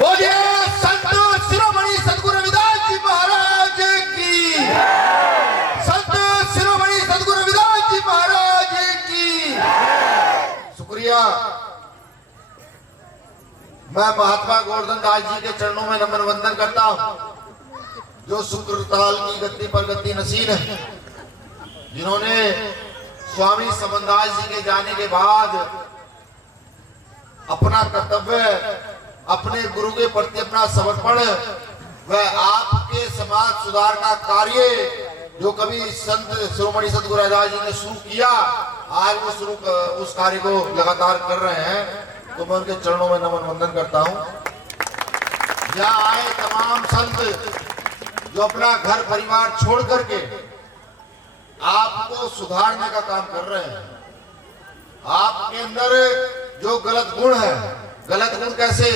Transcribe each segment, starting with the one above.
बोलिए संत शिरोमणि सदगुरु रविदास जी महाराज की, संत शिरोमणि सदगुरु रविदास जी महाराज की। शुक्रिया। मैं महात्मा गोवर्धन दास जी के चरणों में नमन वंदन करता हूं, जो शुक्रताल की गद्दी पर गद्दी नसीन है, जिन्होंने स्वामी समनदास जी के जाने के बाद अपना कर्तव्य, अपने गुरु के प्रति अपना समर्पण व आपके समाज सुधार का कार्य जो कभी संत शिरोमणि सदगुरु रविदास जी ने शुरू किया, आज वो उस कार्य को लगातार कर रहे हैं। तो मैं उनके चरणों में नमन वंदन करता हूं। यहाँ आए तमाम संत जो अपना घर परिवार छोड़ करके आपको सुधारने का काम कर रहे हैं। आपके अंदर जो गलत गुण है, गलत गुण कैसे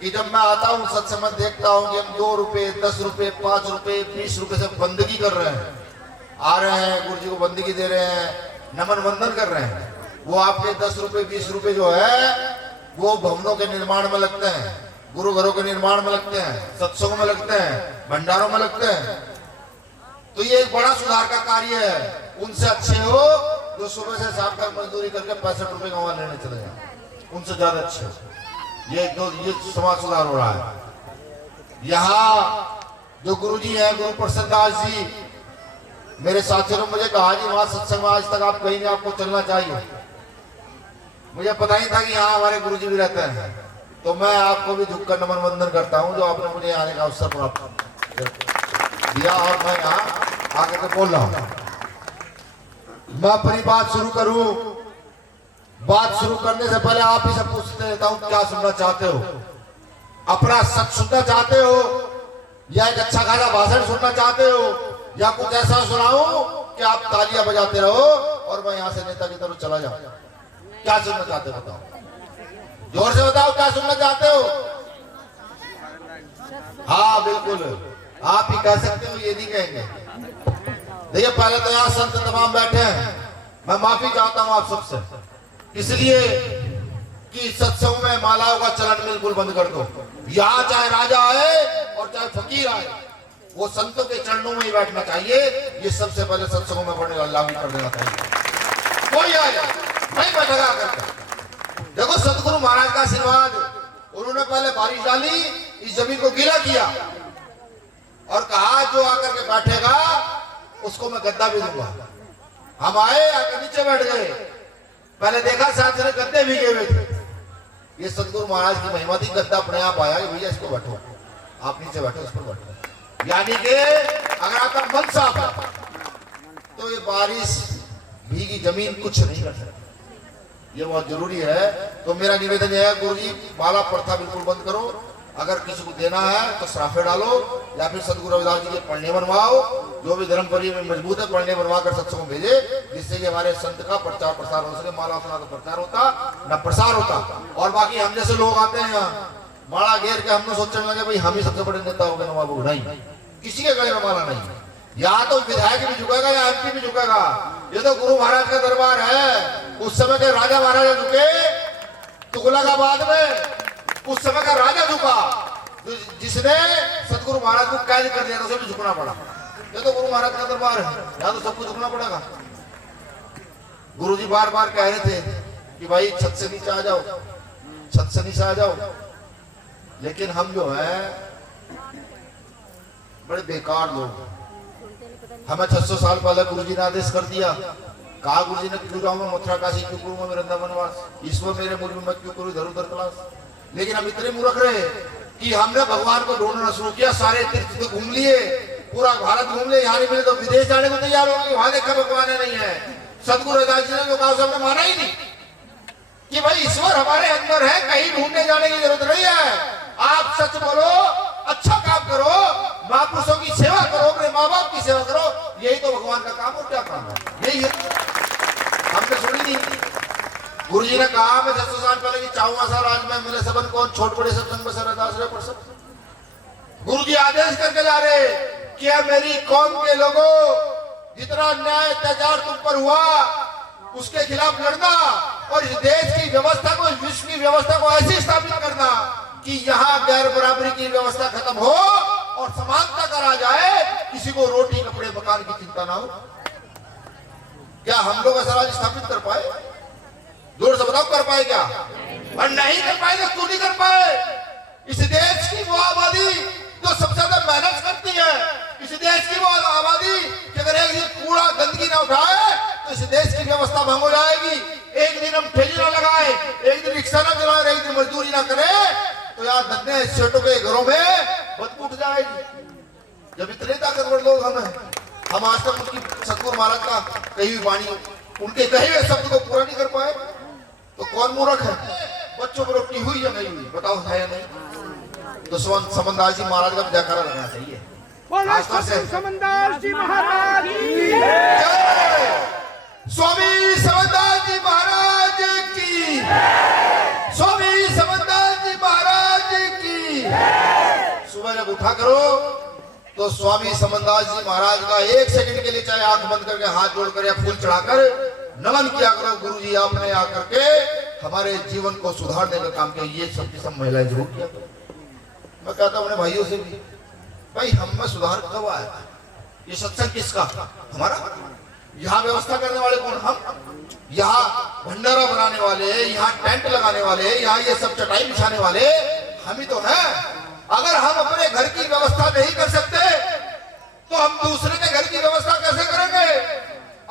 कि जब मैं आता हूं सत्संग में देखता हूं कि हम 2 रुपए 10 रुपए 5 रुपए 20 रुपए से बंदगी कर रहे हैं, आ रहे हैं गुरु जी को बंदगी दे रहे हैं, नमन वंदन कर रहे हैं। वो आपके 10 रुपए 20 रुपए जो है वो भवनों के निर्माण में लगते हैं, गुरु घरों के निर्माण में लगते हैं, सत्संगों में लगते हैं, भंडारों में लगते हैं। तो ये एक बड़ा सुधार का कार्य है। उनसे अच्छे हो जो सुबह से शाम तक मजदूरी करके 65 रुपए कमा लेने चले जाए, उनसे ज्यादा अच्छे हो। ये समाज सुधार हो रहा है। यहाँ जो गुरुजी हैं, गुरु प्रसाद दास जी, मेरे साथियों ने मुझे कहा जी वहां सत्संग में आज तक आप कहीं नहीं, आपको चलना चाहिए। मुझे पता ही था कि यहाँ हमारे गुरुजी भी रहते हैं। तो मैं आपको भी झुककर नमन वंदन करता हूँ जो आपने मुझे आने का अवसर प्राप्त दिया, और मैं यहाँ आकर के बोल रहा हूँ। मैं अपनी बात शुरू करूं। बात शुरू करने से पहले आप ही से पूछते रहता हूं, क्या सुनना चाहते हो? अपना सच सुनना चाहते हो, या एक अच्छा खासा भाषण सुनना चाहते हो, या कुछ ऐसा सुनाऊं कि आप तालियां बजाते रहो और मैं यहां से नेता की तरफ चला जाऊं? क्या सुनना चाहते हो बताओ, जोर से बताओ, क्या सुनना चाहते हो? हाँ बिल्कुल, आप ही कह सकते हो, ये नहीं कहेंगे। देखिए पहले तो यहाँ संत तमाम बैठे हैं, मैं माफी चाहता हूँ आप सबसे, इसलिए कि सत्संग में मालाओं का चलन बिल्कुल बंद कर दो। यहाँ चाहे राजा आए और चाहे फकीर आए, वो संतों के चरणों में ही बैठना चाहिए। ये सबसे पहले सत्संगों में पढ़ने लागू कर देना चाहिए। कोई आए नहीं बैठेगा करके। देखो सतगुरु महाराज का आशीर्वाद, उन्होंने पहले बारिश डाली, इस जमीन को गीला किया और कहा जो आकर के बैठेगा उसको मैं गद्दा भी दूंगा। हम आए, आकर नीचे बैठ गए। पहले देखा साथ में गद्दे भीगे हुए थे। ये सतगुरु महाराज की महिमा थी, गद्दा अपने आप आया कि भैया इसको बैठो, आप नीचे बैठो, इस पर बैठो। यानी कि अगर आपका मन साफ है तो ये बारिश भीगी जमीन कुछ नहीं कर सकती। ये बहुत जरूरी है। तो मेरा निवेदन है गुरु जी, माला प्रथा बिल्कुल बंद करो। अगर किसी को देना है तो सराफे डालो, या फिर सतगुरु रविदास जी के पढ़ने बनवाओ, जो भी धर्म परिवार में मजबूत है पढ़ने बनवा कर सत्संग भेजे, जिससे कि हमारे संत का प्रचार प्रसार हो सके। माला सुना तो प्रचार होता न प्रसार होता। और बाकी हम जैसे लोग आते हैं यहाँ माला घेर के, हमने सोचने लगे भाई हम ही सबसे बड़े नेता हो गए नवाब। नहीं, किसी के गले में माला नहीं। यहाँ तो विधायक भी झुकेगा या एमपी भी झुकेगा। ये तो गुरु महाराज का दरबार है। उस समय के राजा महाराजा झुके तुगलकाबाद में, उस समय का राजा झुका जिसने सतगुरु महाराज को कैद कर दिया, उसे भी झुकना पड़ा। ये तो गुरु महाराज का दरबार है, यहाँ तो सबको झुकना पड़ेगा। गुरुजी बार बार कह रहे थे कि भाई छत से नीचे आ जाओ, छत से नीचे आ जाओ, लेकिन हम जो है बड़े बेकार लोग। हमें 600 साल पहले गुरुजी ने आदेश कर दिया, कहा गुरुजी ने क्यों जाऊं मैं मथुरा काशी, क्यों करूं मैं वृंदावन वनवास, ईश्वर मेरे मुझ में मैं क्यों करूं इधर उधर क्लास। लेकिन हम इतने मूर्ख रहे कि हमने भगवान को ढूंढना शुरू किया। सारे तीर्थ घूम लिए, पूरा भारत घूम लिए, यहाँ नहीं मिले तो विदेश जाने को तैयार हो गए, वहां देखा भगवान नहीं है। सतगुरु रविदास जी ने जो कहा हमने माना ही नहीं कि भाई ईश्वर हमारे अंदर है, कहीं ढूंढने जाने की जरूरत नहीं है। आप सच बोलो, अच्छा काम करो, महापुरुषों की सेवा करो, अपने माँ बाप की सेवा करो, यही तो भगवान का काम और क्या काम है, यही है। हमने सुनी नहीं। गुरु जी ने कहा मैं 600 साल पहले की चाहूंगा सर आज मैं मिले सबन कौन छोट बड़े सत्संग में सरदास रहे पर। गुरु जी आदेश करके जा रहे कि मेरी कौम के लोगों, जितना अन्याय अत्याचार तुम पर हुआ उसके खिलाफ लड़ना और इस देश की व्यवस्था को, इस विश्व की व्यवस्था को ऐसी स्थापित करना कि यहाँ गैर बराबरी की व्यवस्था खत्म हो और समानता करा जाए, किसी को रोटी कपड़े मकान की चिंता ना हो। क्या हम लोग ऐसा राज स्थापित कर पाए? जोर से बताओ, कर पाए क्या? और नहीं कर पाए तो क्यों नहीं कर पाए? इस देश की वो आबादी जो सबसे ज्यादा मेहनत करती है, इस देश की वो आबादी कि अगर एक दिन कूड़ा गंदगी ना उठाए तो इस देश की व्यवस्था भंग हो जाएगी। एक दिन हम ठेली ना लगाए, एक दिन रिक्शा ना चलाए, एक दिन मजदूरी ना करें तो यार धन्य सेठों के घरों में बदबू उठ जाएगी। जब इतने ताकतवर लोग हम आज तक उनकी सतगुरु महाराज का कही हुई वाणी, उनके कहे हुए शब्द को पूरा नहीं कर पाए तो कौन मूर्ख है? बच्चों को रोटी हुई या नहीं हुई बताओ, है या नहीं? तो समनदास जी महाराज का जयकारा लगाना चाहिए। समनदास जी महाराज की स्वामी समनदास जी महाराज की, स्वामी समनदास जी महाराज की। सुबह जब उठा करो तो स्वामी समनदास जी महाराज का एक सेकंड के लिए चाहे आंख बंद करके हाथ जोड़कर या फूल चढ़ाकर नमन किया करो। गुरु जी आपने आकर के हमारे जीवन को सुधारने का काम किया। ये सब महिलाएं जरूर किया। मैं कहता हूं अपने भाइयों से भी, भाई हम में सुधार कब आया? ये सत्संग किसका? हमारा। यहाँ व्यवस्था करने वाले कौन? हम। यहाँ भंडारा बनाने वाले, यहाँ टेंट लगाने वाले, यहाँ ये सब चटाई बिछाने वाले हम ही तो हैं। अगर हम अपने घर की व्यवस्था नहीं कर सकते तो हम दूसरे के घर की व्यवस्था कैसे करेंगे?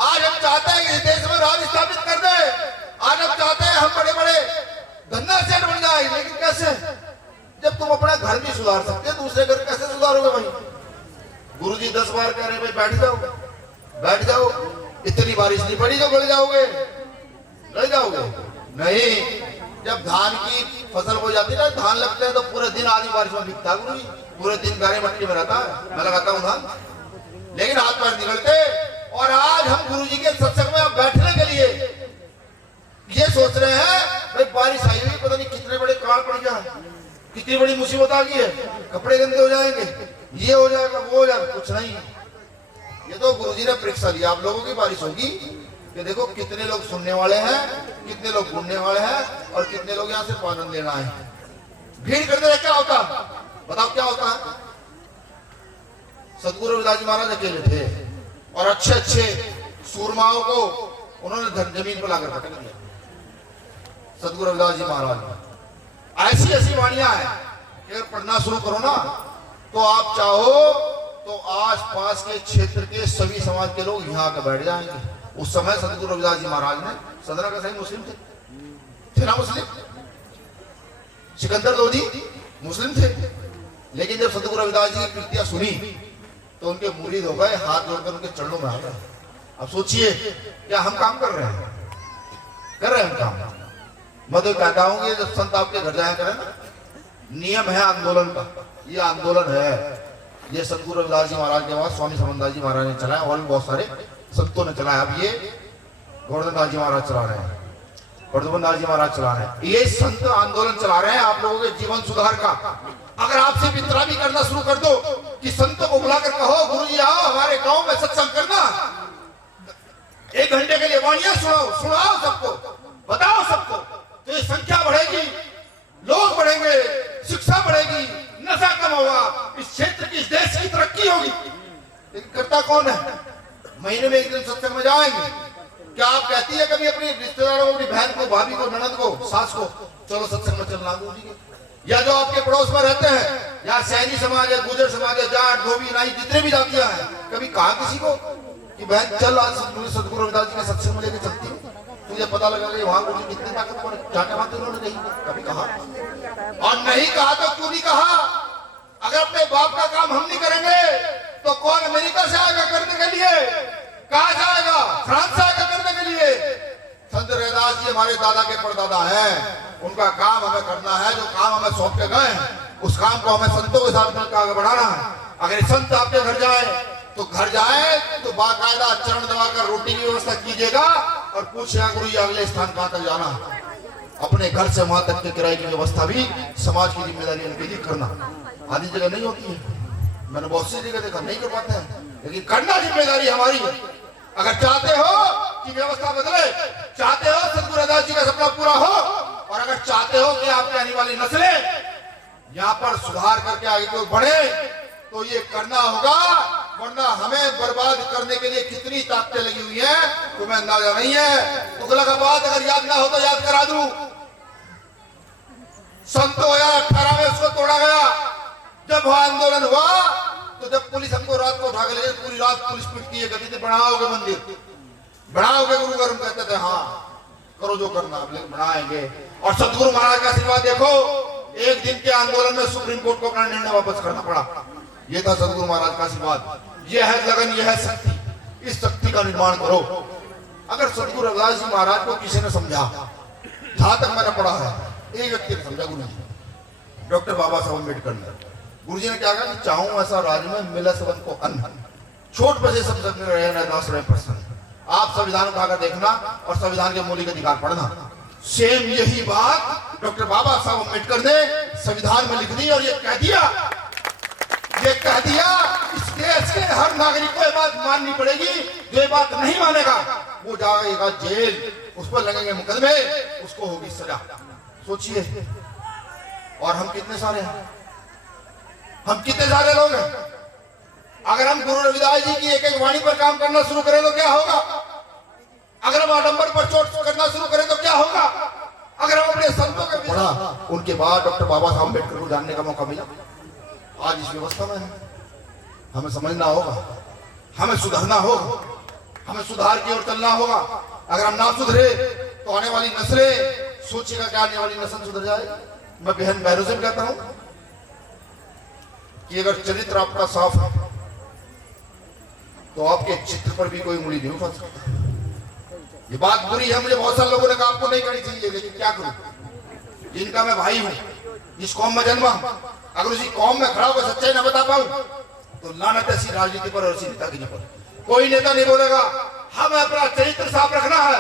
आज हम चाहते हैं कि देश में राज स्थापित कर दे, आज हम चाहते हैं हम बड़े बड़े धंधा सेठ बन जाए, लेकिन कैसे? जब तुम अपना घर नहीं सुधार सकते दूसरे घर कैसे सुधारोगे भाई? गुरुजी 10 बार कह रहे भाई बैठ जाओ, बैठ जाओ, इतनी बारिश नहीं पड़ी जो गड़ जाओगे, गड़ जाओगे नहीं। जब धान की फसल हो जाती है ना, धान लगते हैं तो पूरे दिन आधी बारिश में बिकता है गुरुजी, पूरे दिन गारे मट्टी में रहता है। मैं लगाता हूँ धान, लेकिन हाथ पैर निकलते। और आज हम गुरुजी के सत्संग में बैठने के लिए ये सोच रहे हैं भाई बारिश आई हुई, पता नहीं कितने बड़े काल पड़ जाए, कितनी बड़ी मुसीबत आ गई है, कपड़े गंदे हो जाएंगे, ये हो जाएगा, वो हो जाएगा। कुछ नहीं, ये तो गुरुजी ने परीक्षा लिया। आप लोगों की बारिश होगी कि देखो कितने लोग सुनने वाले हैं, कितने लोग घूमने वाले हैं और कितने लोग यहाँ से आनंद लेना है। भीड़ करने से क्या होता? बताओ क्या होता है? सतगुरु रविदास जी महाराज अकेले थे और अच्छे अच्छे सूरमाओं को उन्होंने जमीन पर लाकर खत्म किया। सतगुरु रविदास जी महाराज ऐसी ऐसी वाणियां हैं कि अगर पढ़ना शुरू करो ना तो आप चाहो तो आस पास के क्षेत्र के सभी समाज के लोग यहाँ आकर बैठ जाएंगे। उस समय सतगुरु रविदास जी महाराज ने, सदरा का सही मुस्लिम थे ना? मुस्लिम सिकंदर लोधी मुस्लिम थे, लेकिन जब सतगुरु रविदास जी की कृतियां सुनी तो उनके मुरीद हो गए, हाथ जोड़कर उनके चरणों में आ गए। अब सोचिए क्या हम काम कर रहे हैं? कर रहे हैं हम काम। मैं तो कहता हूं कि जब संत आपके घर जाया करें ना, नियम है आंदोलन का, ये आंदोलन है, ये सतगुरु रविदास जी महाराज के बाद स्वामी समनदास जी महाराज ने चलाया और भी बहुत सारे संतों ने चलाया। अब ये गोवर्धन दास जी महाराज चला रहे हैं, वर्धमान दास जी महाराज चला रहे हैं, ये संत आंदोलन चला रहे हैं आप लोगों के जीवन सुधार का। अगर आपसे वितरा भी करना शुरू कर दो कि संतों को बुलाकर कहो गुरु जी आओ हमारे गांव में सत्संग करना, 1 घंटे के लिए वाणियां सुनाओ सबको, बताओ सबको, तो ये संख्या बढ़ेगी, लोग बढ़ेंगे, शिक्षा बढ़ेगी, नशा कम होगा, इस क्षेत्र की, इस देश की तरक्की होगी। लेकिन करता कौन है? महीने में 1 दिन सत्संग में जाएंगे। क्या आप कहती है कभी अपनी रिश्तेदारों को, अपनी बहन को, भाभी को, ननद को, सास को, चलो सत्संग में चलना गुरु जी के? या जो आपके पड़ोस में रहते हैं, या सैनी समाज है, गुजर समाज है, जाट, धोबी, नाई, जितने भी जातियां हैं, कभी कहा किसी को कि बहन चल आज सतगुरु रविदास जी के सत्संग में लेके चलती हूँ, तुझे पता लगा वहां गुरु जी कितने ताकतवर जाके बात उन्होंने कही? कभी कहा? और नहीं कहा तो क्यों नहीं कहा? अगर अपने बाप का काम हम नहीं करेंगे तो कौन अमेरिका से आएगा करने के लिए? कहा जाएगा? फ्रांस से आएगा करने के लिए? संत रविदास जी हमारे दादा के परदादा हैं, उनका काम हमें करना है, जो काम हमें सौंप के गए उस काम को हमें संतों के साथ मिलकर आगे बढ़ाना है। अगर संत आपके घर जाए तो घर जाए तो बाकायदा चरण दबाकर रोटी की व्यवस्था कीजिएगा और पूछेगा गुरु जी अगले स्थान कहां तक जाना है। अपने घर से वहां तक के किराए की व्यवस्था भी समाज की जिम्मेदारी उनके लिए करना। आधी जगह नहीं होती है, मैंने बहुत सी जगह देखा नहीं कर पाते हैं, लेकिन करना जिम्मेदारी हमारी है। अगर चाहते हो कि व्यवस्था बदले, चाहते हो सतगुरु रविदास जी का सपना पूरा हो, और अगर चाहते हो कि आपकी आने वाली नस्लें यहाँ पर सुधार करके आगे को बढ़े तो ये करना होगा, वरना हमें बर्बाद करने के लिए कितनी ताकतें लगी हुई हैं तुम्हें अंदाजा नहीं है। तुगलकाबाद अगर याद ना हो तो याद करा दूं। सन 2018 में उसको तोड़ा गया। जब वह आंदोलन हुआ तो जब पुलिस हमको रात को उठा के ले गई, पूरी रात पुलिस पिटती है, कहती थी बढ़ाओगे मंदिर, बढ़ाओगे गुरु घर। हम कहते थे हाँ करो जो करना, लेकिन बढ़ाएंगे। और सतगुरु महाराज का आशीर्वाद देखो, एक दिन के आंदोलन में सुप्रीम कोर्ट को अपना निर्णय वापस करना पड़ा। ये था सतगुरु महाराज का आशीर्वाद। ये है लगन, ये है शक्ति। इस शक्ति का निर्माण करो। अगर सतगुरु रविदास जी महाराज को किसी ने समझा, जहां तक मैंने पढ़ा है, एक व्यक्ति ने समझा, गुरु जी डॉक्टर बाबा साहब अम्बेडकर ने। गुरु जी ने क्या कहा कि चाहूं ऐसा राज्य में मिले सबन को अन्न, छोट बचे सब सब रहे न 10 रहे % आप संविधान उठाकर देखना और संविधान के मौलिक अधिकार पढ़ना। सेम यही बात डॉक्टर बाबा साहब अम्बेडकर ने संविधान में लिख दी और ये कह दिया इस देश के हर नागरिक को ये बात माननी पड़ेगी। जो ये बात नहीं मानेगा वो जाएगा जेल, उस पर लगेंगे मुकदमे, उसको होगी सजा। सोचिए, और हम कितने सारे हैं, हम कितने सारे लोग हैं। अगर हम गुरु रविदास जी की एक एक वाणी पर काम करना शुरू करें तो क्या होगा? अगर हम आडंबर पर चोट करना शुरू करें तो क्या होगा? अगर हम अपने संतों के पढ़ा, उनके बाद डॉक्टर बाबा साहब अम्बेडकर को जानने का मौका मिला। आज इस व्यवस्था में हमें समझना होगा, हमें सुधरना होगा, हमें सुधार की ओर चलना होगा। अगर हम ना सुधरे तो आने वाली नस्लें, सोचिएगा क्या आने वाली नस्ल सुधर जाएगी। मैं बहन बहनों से कहता हूं कि अगर चरित्र आपका साफ है तो आपके चित्र पर भी कोई उंगली नहीं उठा सकता। ये बात बुरी है, मुझे बहुत सारे लोगों ने कहा आपको नहीं करनी चाहिए, लेकिन क्या करूं, जिनका मैं भाई हूं, जिस कौम में जन्मा, अगर उसी कौम में खड़ा होकर सच्चाई ना बता पाऊं तो लानत ऐसी राजनीति पर और नेतागिरी पर। कोई नेता नहीं बोलेगा। हमें अपना चरित्र साफ रखना है।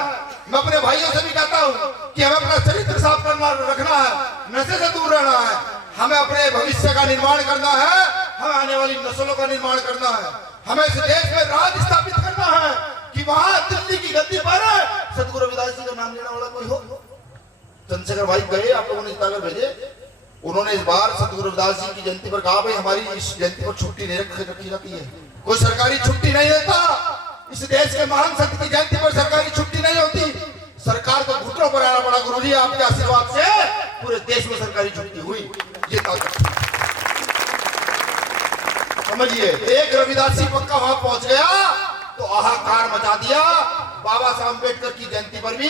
मैं अपने भाइयों से भी कहता हूं कि हमें अपना चरित्र साफ करना रखना है, नशे से दूर रहना है, हमें अपने भविष्य का निर्माण करना है, हमें आने वाली नस्लों का निर्माण करना है, हमें इस देश में राज स्थापित करना है कि वहां दिल्ली की गद्दी पर सतगुरु रविदास जी का नाम लेने वाला कोई हो। चंद्रशेखर भाई गए, आप लोगों ने इतागर भेजे, उन्होंने इस बार सतगुरु रविदास जी की जयंती पर कहा भाई हमारी इस जयंती पर छुट्टी नहीं रखी जाती है, कोई सरकारी छुट्टी नहीं देता। इस देश के महान संत की जयंती पर सरकारी छुट्टी नहीं होती। सरकार को घुटनों पर आना पड़ा। गुरुजी आपके आशीर्वाद से पूरे देश में सरकारी छुट्टी हुई। ये ताकत समझिए। एक रविदासी पक्का वहां पहुंच गया तो हाहाकार मचा दिया। बाबा साहब अम्बेडकर की जयंती पर भी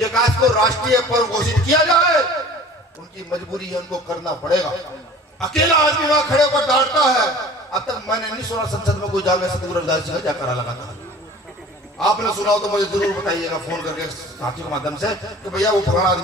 ये काज को राष्ट्रीय पर्व घोषित किया जाए। उनकी मजबूरी है, उनको करना पड़ेगा। अकेला आदमी वहां खड़े होकर डांटता है। अब तक मैंने नहीं सुना संसद में कोई जाकर सतगुरु रविदास जी का जयकारा लगाता है। आपने सुना हो तो मुझे जरूर बताइएगा फोन करके साथी के माध्यम से कि भैया वो फलाना